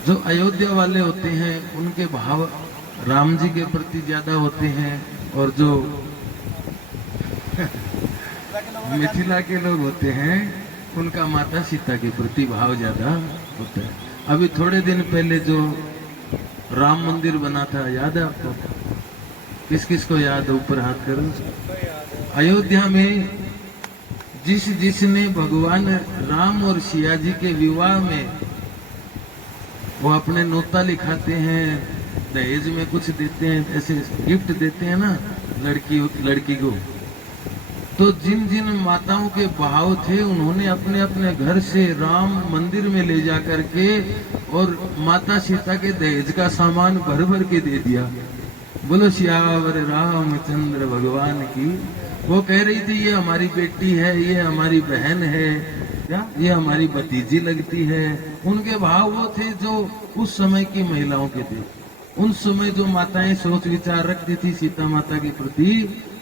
जो अयोध्या वाले होते हैं उनके भाव राम जी के प्रति ज्यादा होते हैं, और जो मिथिला के लोग होते हैं उनका माता सीता के प्रति भाव ज्यादा होता है। अभी थोड़े दिन पहले जो राम मंदिर बना था, याद है आपको? किस किस को याद है? ऊपर हाथ करो। अयोध्या में जिसने भगवान राम और सिया जी के विवाह में वो अपने नोता लिखाते हैं, दहेज में कुछ देते हैं, ऐसे गिफ्ट देते हैं ना लड़की को, तो जिन जिन माताओं के भाव थे उन्होंने अपने अपने घर से राम मंदिर में ले जा करके और माता सीता के दहेज का सामान भर भर के दे दिया। बोलो सियावर रामचंद्र भगवान की। वो कह रही थी ये हमारी बेटी है, ये हमारी बहन है, क्या ये हमारी भतीजी लगती है। उनके भाव वो थे जो उस समय की महिलाओं के थे। उन समय जो माताएं सोच विचार रखती थी सीता माता के प्रति,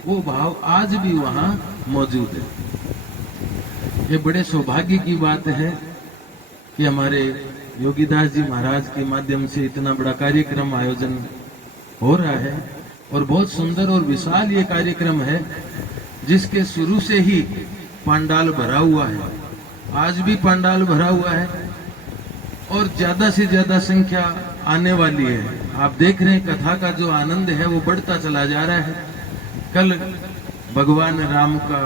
वो भाव आज भी वहां मौजूद है। ये बड़े सौभाग्य की बात है कि हमारे योगीदास जी महाराज के माध्यम से इतना बड़ा कार्यक्रम आयोजन हो रहा है, और बहुत सुंदर और विशाल ये कार्यक्रम है जिसके शुरू से ही पंडाल भरा हुआ है। आज भी पंडाल भरा हुआ है और ज्यादा से ज्यादा संख्या आने वाली है। आप देख रहे हैं कथा का जो आनंद है वो बढ़ता चला जा रहा है। कल भगवान राम का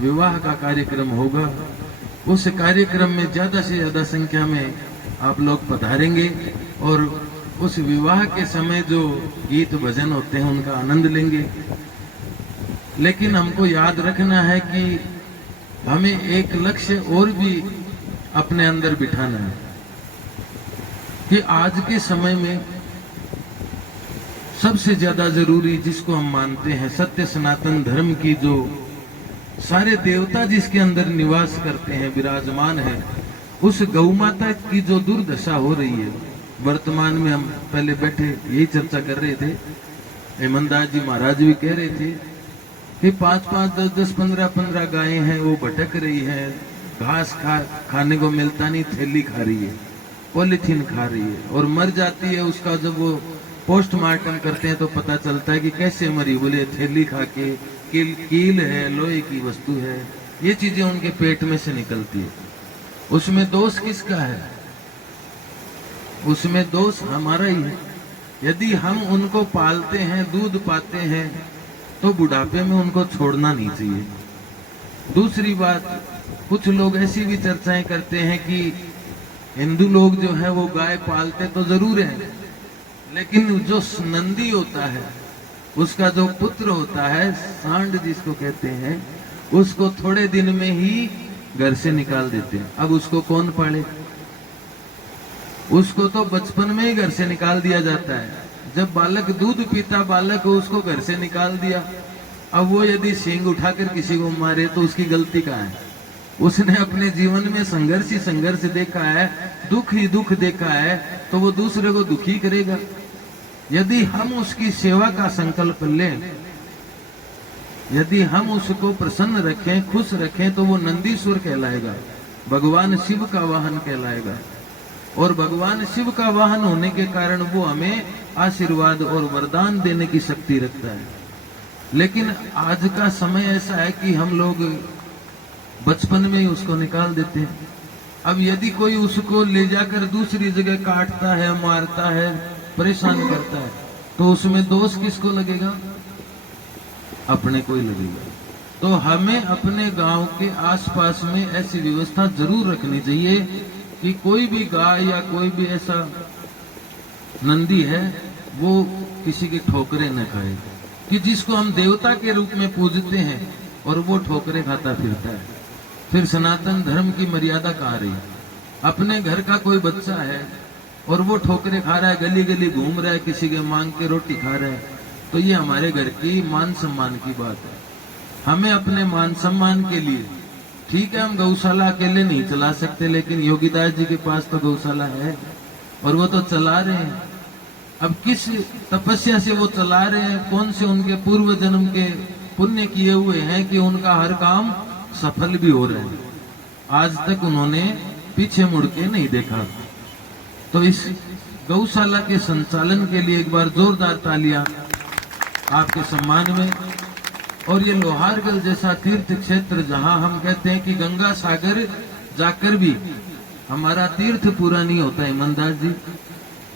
विवाह का कार्यक्रम होगा। उस कार्यक्रम में ज्यादा से ज्यादा संख्या में आप लोग पधारेंगे और उस विवाह के समय जो गीत भजन होते हैं उनका आनंद लेंगे। लेकिन हमको याद रखना है कि हमें एक लक्ष्य और भी अपने अंदर बिठाना है कि आज के समय में सबसे ज्यादा जरूरी जिसको हम मानते हैं सत्य सनातन धर्म की, जो सारे देवता जिसके अंदर निवास करते हैं, विराजमान है, उस गौ माता की जो दुर्दशा हो रही है वर्तमान में। हम पहले बैठे यही चर्चा कर रहे थे, हेमंतदास जी महाराज भी कह रहे थे कि 5-5, 10-10, 15-15 गायें हैं, वो भटक रही है, घास खाने को मिलता नहीं, थैली खा रही है, पॉलीथीन खा रही है और मर जाती है। उसका जब वो पोस्टमार्टम करते हैं तो पता चलता है कि कैसे मरी। बोले थैली खा के, कील है, लोहे की वस्तु है, ये चीजें उनके पेट में से निकलती है। उसमें दोष किसका है? उसमें दोष हमारा ही है। यदि हम उनको पालते हैं, दूध पाते हैं, तो बुढ़ापे में उनको छोड़ना नहीं चाहिए। दूसरी बात, कुछ लोग ऐसी भी चर्चाएं करते हैं कि हिंदू लोग जो है वो गाय पालते तो जरूर है, लेकिन जो नंदी होता है उसका जो पुत्र होता है, सांड जिसको कहते हैं, उसको थोड़े दिन में ही घर से निकाल देते हैं। अब उसको कौन पाले? उसको तो बचपन में ही घर से निकाल दिया जाता है। जब बालक दूध पीता बालक हो, उसको घर से निकाल दिया। अब वो यदि सींग उठाकर किसी को मारे तो उसकी गलती कहाँ है? उसने अपने जीवन में संघर्ष ही संघर्ष देखा है, दुख ही दुख देखा है, तो वो दूसरे को दुखी करेगा। यदि हम उसकी सेवा का संकल्प लें, यदि हम उसको प्रसन्न रखें, खुश रखें, तो वो नंदीश्वर कहलाएगा, भगवान शिव का वाहन कहलाएगा। और भगवान शिव का वाहन होने के कारण वो हमें आशीर्वाद और वरदान देने की शक्ति रखता है। लेकिन आज का समय ऐसा है कि हम लोग बचपन में ही उसको निकाल देते हैं। अब यदि कोई उसको ले जाकर दूसरी जगह काटता है, मारता है, परेशान करता है, तो उसमें दोष किसको लगेगा? अपने को ही लगेगा। तो हमें अपने गांव के आसपास में ऐसी व्यवस्था जरूर रखनी चाहिए कि कोई भी गाय या कोई भी ऐसा नंदी है वो किसी की ठोकरें न खाए, कि जिसको हम देवता के रूप में पूजते हैं और वो ठोकरें खाता फिरता है। फिर सनातन धर्म की मर्यादा कहाँ रही? अपने घर का कोई बच्चा है और वो ठोकरें खा रहा है, गली गली घूम रहा है, किसी के मांग के रोटी खा रहा है, तो ये हमारे घर की मान सम्मान की बात है। हमें अपने मान सम्मान के लिए, ठीक है हम गौशाला अकेले नहीं चला सकते, लेकिन योगीदास जी के पास तो गौशाला है और वो तो चला रहे हैं। अब किस तपस्या से वो चला रहे हैं, कौन से उनके पूर्व जन्म के पुण्य किए हुए हैं कि उनका हर काम सफल भी हो रहे हैं। आज तक उन्होंने पीछे मुड़ के नहीं देखा। तो इस गौशाला के संचालन के लिए एक बार जोरदार तालियां आपके सम्मान में। और ये लोहारगढ़ जैसा तीर्थ क्षेत्र जहां हम कहते हैं कि गंगा सागर जाकर भी हमारा तीर्थ पूरा नहीं होता, ईमानदार जी,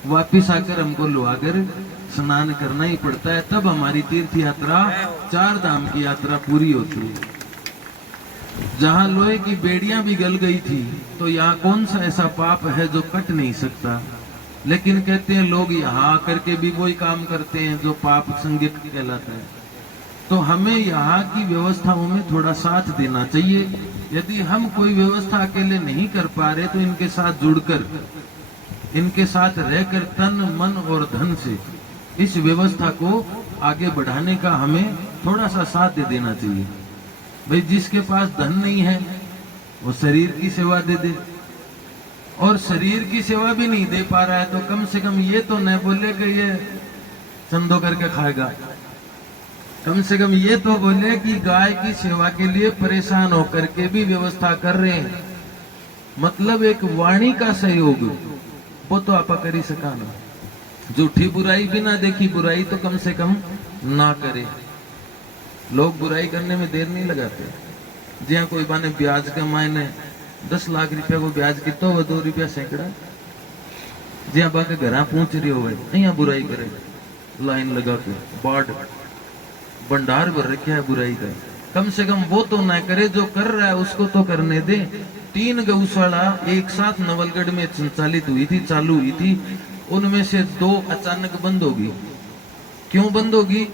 वापिस आकर हमको लोहागढ़ स्नान करना ही पड़ता है, तब हमारी तीर्थ यात्रा, 4 धाम की यात्रा पूरी होती है। जहां लोहे की बेड़ियां भी गल गई थी, तो यहाँ कौन सा ऐसा पाप है जो कट नहीं सकता? लेकिन कहते हैं लोग यहाँ आकर के भी वही काम करते हैं जो पाप संगीत कहलाता है। तो हमें यहाँ की व्यवस्थाओं में थोड़ा साथ देना चाहिए। यदि हम कोई व्यवस्था अकेले नहीं कर पा रहे, तो इनके साथ जुड़कर, इनके साथ रहकर तन मन और धन से इस व्यवस्था को आगे बढ़ाने का हमें थोड़ा सा साथ दे देना चाहिए। भाई जिसके पास धन नहीं है वो शरीर की सेवा दे दे, और शरीर की सेवा भी नहीं दे पा रहा है तो कम से कम ये तो न बोले कि ये चंदो करके खाएगा, कम से कम ये तो बोले कि गाय की सेवा के लिए परेशान होकर के भी व्यवस्था कर रहे हैं। मतलब एक वाणी का सहयोग वो तो आपा कर ही सका ना। झूठी बुराई बिना देखी बुराई तो कम से कम ना करे। लोग बुराई करने में देर नहीं लगाते। ज्यादा कोई बाने ब्याज का मायने 10 लाख रुपया को ब्याज कितो हो, 2 रुपया सैकड़ा, ज्यादा बाके घर पहुंच रही हो यहाँ बुराई करे, लाइन लगा के बाढ़ भंडार भर रखा है बुराई का। कम से कम वो तो ना करे, जो कर रहा है उसको तो करने दे। 3 गौशाला एक साथ नवलगढ़ में संचालित हुई थी, चालू हुई थी, उनमें से 2 अचानक बंद होगी। क्यों बंद होगी?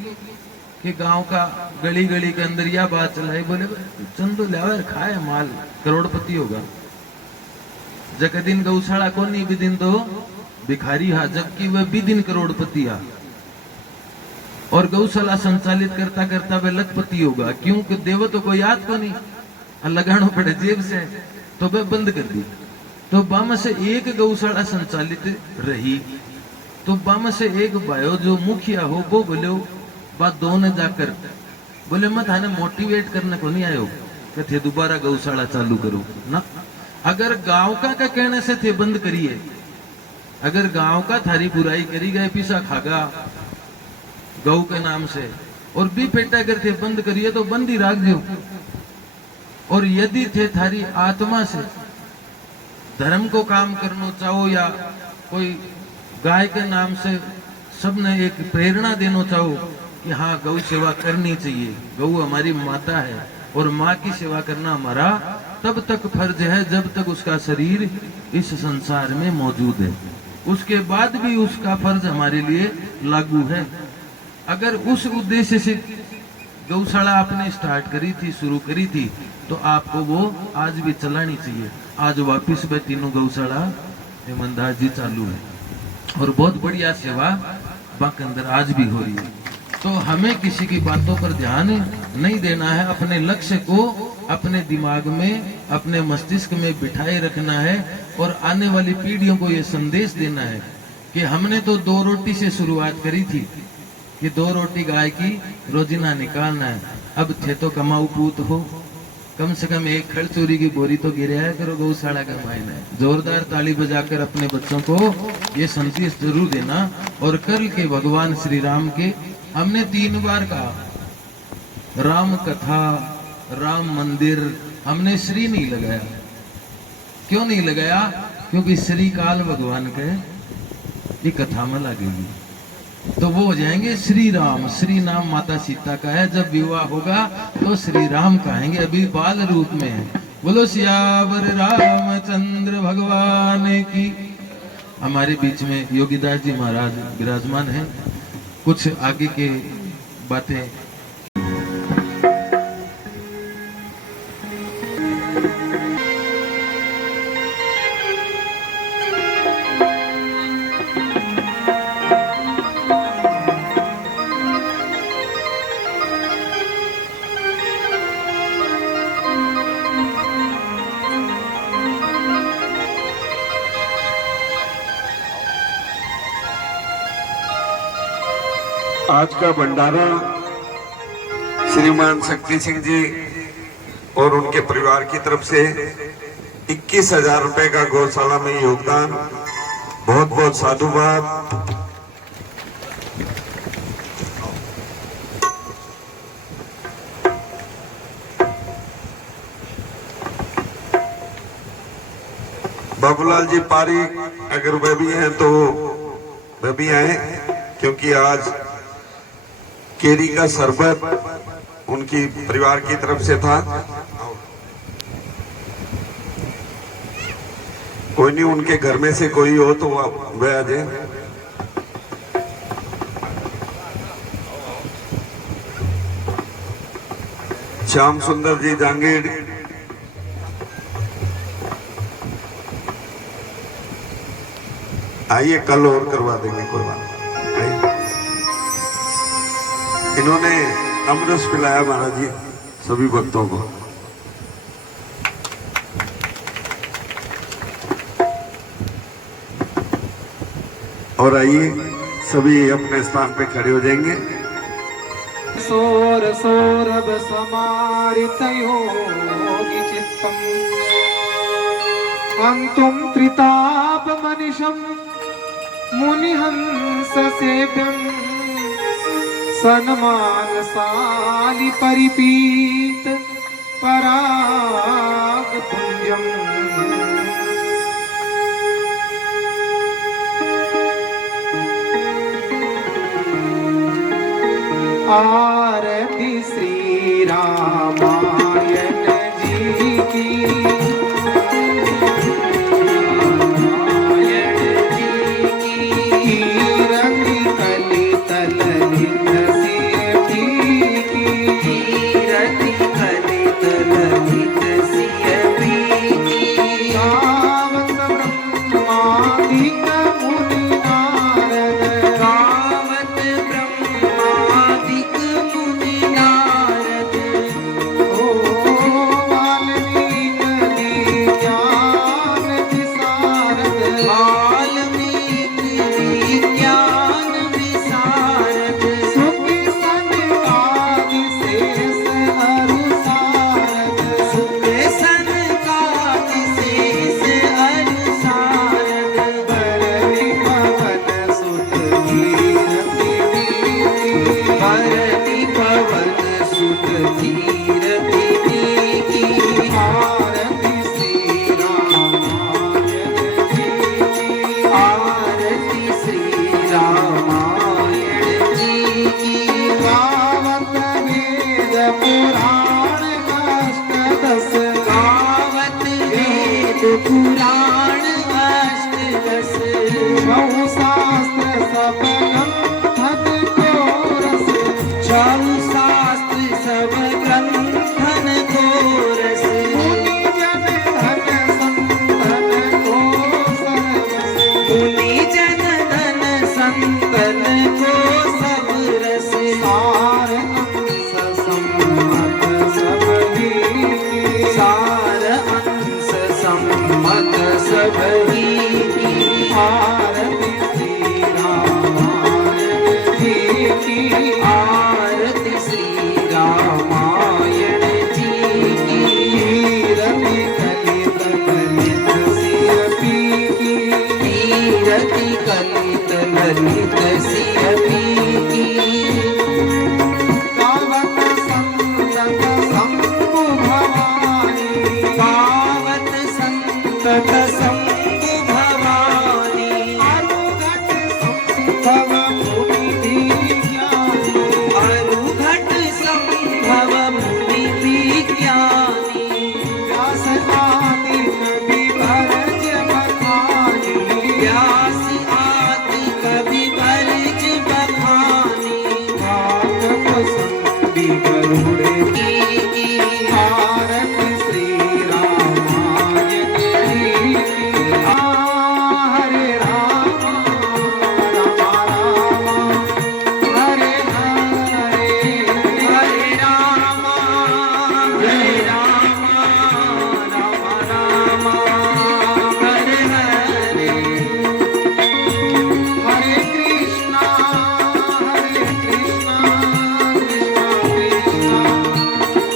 कि गांव का गली गली के अंदर यह बात चलाई, बोले चंदू लावर खाए माल, करोड़पति होगा। जग दिन गौशाला को नहीं भी दिन तो भिखारी हा, जबकि वह भी दिन करोड़पति हा। और गौशाला संचालित करता करता वह लखपति होगा। क्योंकि देव तो को याद को नहीं, लगाना पड़े जेब से, तो वह बंद कर दी। तो बाम से एक गौशाला संचालित रही, तो बाम से एक भाइयों जो मुखिया हो वो बोले बात 2 ने जाकर बोले मत थाने मोटिवेट करने को नहीं आयो कि थे दोबारा गौशाला चालू करो ना। अगर गांव का कहने से थे बंद करिए, अगर गांव का थारी बुराई करी गए, पिसा खागा गौ के नाम से, और भी पेटा कर थे बंद करिए तो बंद ही राख दो। और यदि थे थारी आत्मा से धर्म को काम करना चाहो या कोई गाय के नाम से सबने एक प्रेरणा देना चाहो कि हाँ गौ सेवा करनी चाहिए, गौ हमारी माता है और माँ की सेवा करना हमारा तब तक फर्ज है जब तक उसका शरीर इस संसार में मौजूद है। उसके बाद भी उसका फर्ज हमारे लिए लागू है। अगर उस उद्देश्य से गौशाला आपने स्टार्ट करी थी, शुरू करी थी, तो आपको वो आज भी चलानी चाहिए। आज वापिस वह तीनों गौशाला हेमंतदास जी चालू है और बहुत बढ़िया सेवा बाक अंदर आज भी हो रही है। तो हमें किसी की बातों पर ध्यान नहीं देना है, अपने लक्ष्य को अपने दिमाग में, अपने मस्तिष्क में बिठाए रखना है और आने वाली पीढ़ियों को ये संदेश देना है कि हमने तो 2 रोटी से शुरुआत करी थी कि 2 रोटी गाय की रोजीना निकालना है। अब थे तो कमाऊ पूत हो, कम से कम एक खड़ चोरी की बोरी तो गिराया करो गौशाला का मायना है। जोरदार ताली बजाकर अपने बच्चों को ये संदेश जरूर देना। और कल के भगवान श्री राम के हमने 3 बार कहा, राम कथा, राम मंदिर, हमने श्री नहीं लगाया। क्यों नहीं लगाया? क्योंकि श्री काल भगवान के ये कथा में लगेगी तो वो हो जाएंगे श्री राम। श्री नाम माता सीता का है, जब विवाह होगा तो श्री राम कहेंगे, अभी बाल रूप में है। बोलो सियावर रामचंद्र भगवान की। हमारे बीच में योगीदास जी महाराज विराजमान हैं, कुछ आगे के बातें। आज का भंडारा श्रीमान शक्ति सिंह जी और उनके परिवार की तरफ से 21,000 रुपए का गौशाला में योगदान, बहुत बहुत साधुवाद। बाबूलाल जी पारी अगर वे भी हैं तो वे भी आए, क्योंकि आज केरी का शरबत उनकी परिवार की तरफ से था। कोई नहीं, उनके घर में से कोई हो तो वह आ जाए। श्याम सुंदर जी जांगीर, आइए, कल और करवा देंगे, कोई बात नहीं। आइए। इन्होंने अमृत पिलाया महाराज जी सभी भक्तों को। और आइए सभी अपने स्थान पे खड़े हो जाएंगे। सोर सौरभ समारित योगी चित्तम अंतुम त्रिताप मनिषम मुनिहंस सेव्यम सन्मान साली परिपीत पराग पुंजम। आरती श्री रामायण जी की, रामायण जी की। गावत वेद पुराण अष्टदश, गावत वेद पुराण अष्टदश। बहु शास्त्र सब ग्रंथन को रस, छऊ शास्त्र सब ग्रंथन को रस। मुनि जन धन संतन को सर्वस, मुनि जन धन संतन को सब रस। सार अंश सम्मत सब ही, सार अंश सम्मत सब ही। आरती श्री रामायण जी की। आरती श्री रामायण जी की। कीरति कलित कलित सिय पी की, कीरति कलित ललित सिय पी की। गावत संतत शंभु भवानी, पावत संतत शंभु भवानी। अनुघट संभव मुनि ज्ञानी, अनुघट संभव मुनि विज्ञानी। व्यास आदि कवि भरज बखानी, व्यास आदि कवि भरज बखानी। भागवत संधि गरुड़े की। की आरती श्री रामायण जी की। हरे राम राम राम हरे हरे, हरे राम हरे राम राम राम हरे हरे। हरे कृष्णा कृष्णा कृष्णा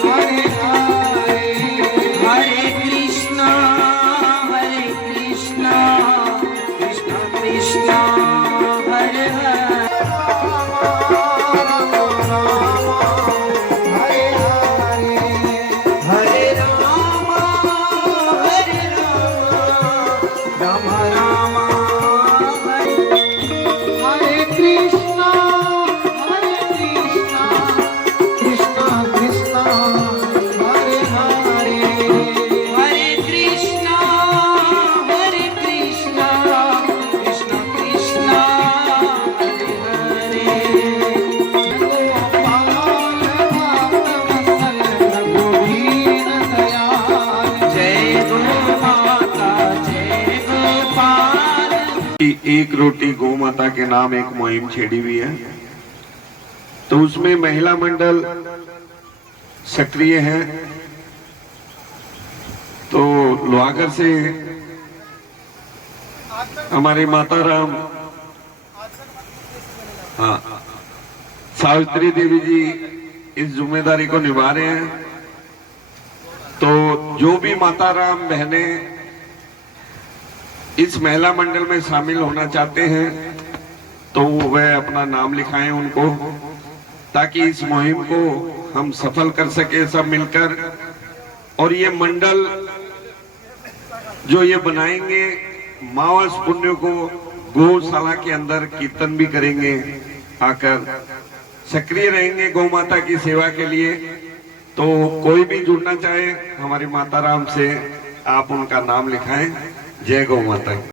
हरे हरे। हरे कृष्णा कृष्णा कृष्णा हरे हरे। हरे राम राम राम हरे। हरे कृष्णा कृष्णा कृष्णा हरे हरे। हरे कृष्णा कृष्णा कृष्णा हरे हरे। गोपाल भक्तवत्सल प्रभु दीन दयाल, जय गो माता जय गोपाल। एक रोटी गौ माता के नाम एक मुहिम छेड़ी हुई है, तो उसमें महिला मंडल सक्रिय है। तो लोहागर से हमारे माता राम, हाँ, सावित्री देवी जी इस जिम्मेदारी को निभा रहे हैं। तो जो भी माता राम बहनें इस महिला मंडल में शामिल होना चाहते हैं तो वह अपना नाम लिखाएं उनको, ताकि इस मुहिम को हम सफल कर सके सब मिलकर। और ये मंडल जो ये बनाएंगे, मावस पुण्य को गौशाला के अंदर कीर्तन भी करेंगे, आकर सक्रिय रहेंगे गौ माता की सेवा के लिए। तो कोई भी जुड़ना चाहे हमारी माता राम से, आप उनका नाम लिखाएं। जय गौ माता की।